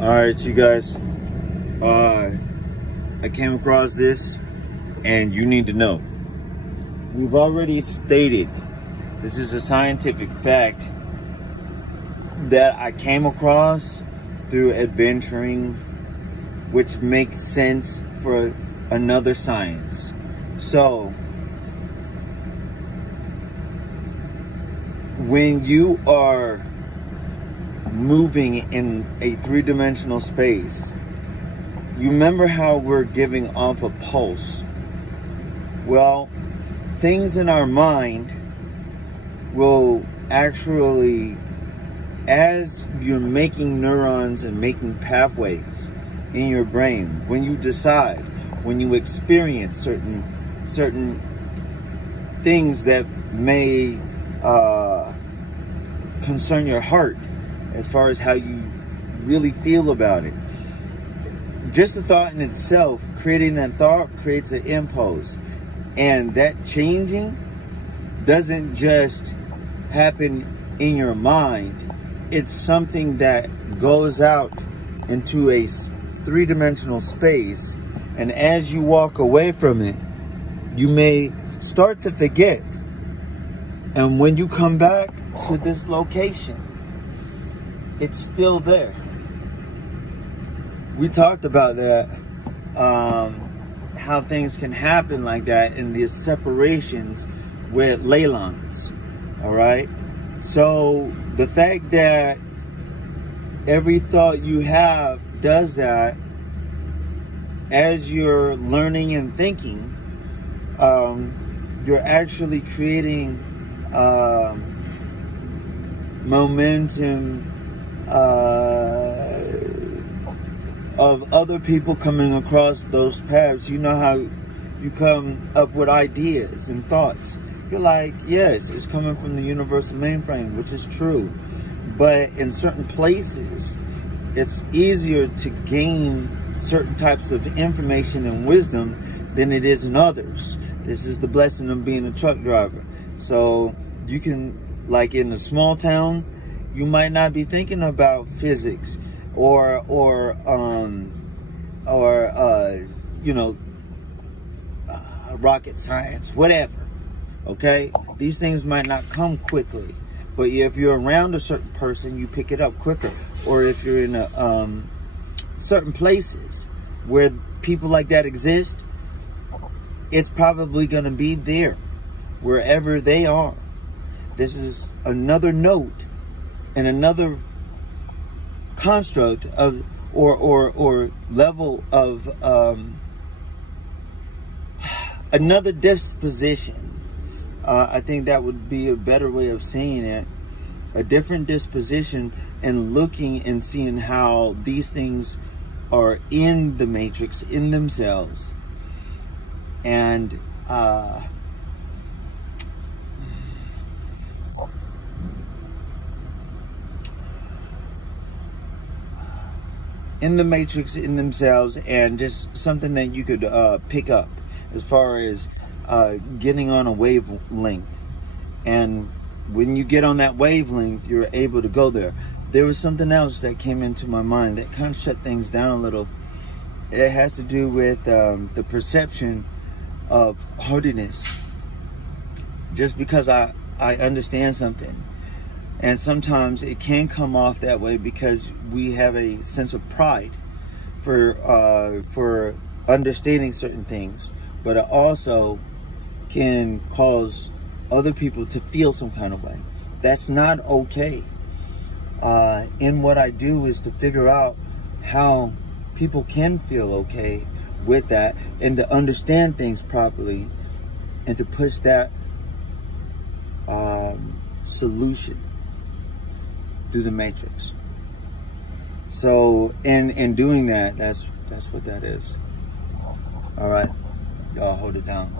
All right, you guys, I came across this and you need to know. We've already stated, this is a scientific fact that I came across through adventuring, which makes sense for another science. So, when you are moving in a three-dimensional space, you remember how we're giving off a pulse? Well, things in our mind will actually, as you're making neurons and making pathways in your brain, when you decide, when you experience certain things that may concern your heart, as far as how you really feel about it. Just the thought in itself, creating that thought creates an impulse. And that changing doesn't just happen in your mind. It's something that goes out into a three-dimensional space. And as you walk away from it, you may start to forget. And when you come back to this location, it's still there. We talked about that, how things can happen like that in these separations with ley lines, all right? So the fact that every thought you have does that, as you're learning and thinking, you're actually creating momentum of other people coming across those paths. You know how you come up with ideas and thoughts. You're like, yes, it's coming from the universal mainframe, which is true. But in certain places, it's easier to gain certain types of information and wisdom than it is in others. This is the blessing of being a truck driver. So you can, like in a small town, you might not be thinking about physics or you know, rocket science, whatever. Okay, these things might not come quickly, but if you're around a certain person, you pick it up quicker. Or if you're in a certain places where people like that exist, it's probably going to be there wherever they are. This is another note and another construct of or level of another disposition. I think that would be a better way of saying it. A different disposition, and looking and seeing how these things are in the matrix, in themselves. And in the matrix, in themselves, and just something that you could pick up as far as getting on a wavelength. And when you get on that wavelength, you're able to go there. There was something else that came into my mind that kind of shut things down a little. It has to do with the perception of haughtiness. Just because I understand something, and sometimes it can come off that way because we have a sense of pride for understanding certain things, but it also can cause other people to feel some kind of way. That's not okay. And what I do is to figure out how people can feel okay with that, and to understand things properly, and to push that solution through the matrix. So in doing that, that's what that is. All right, y'all hold it down.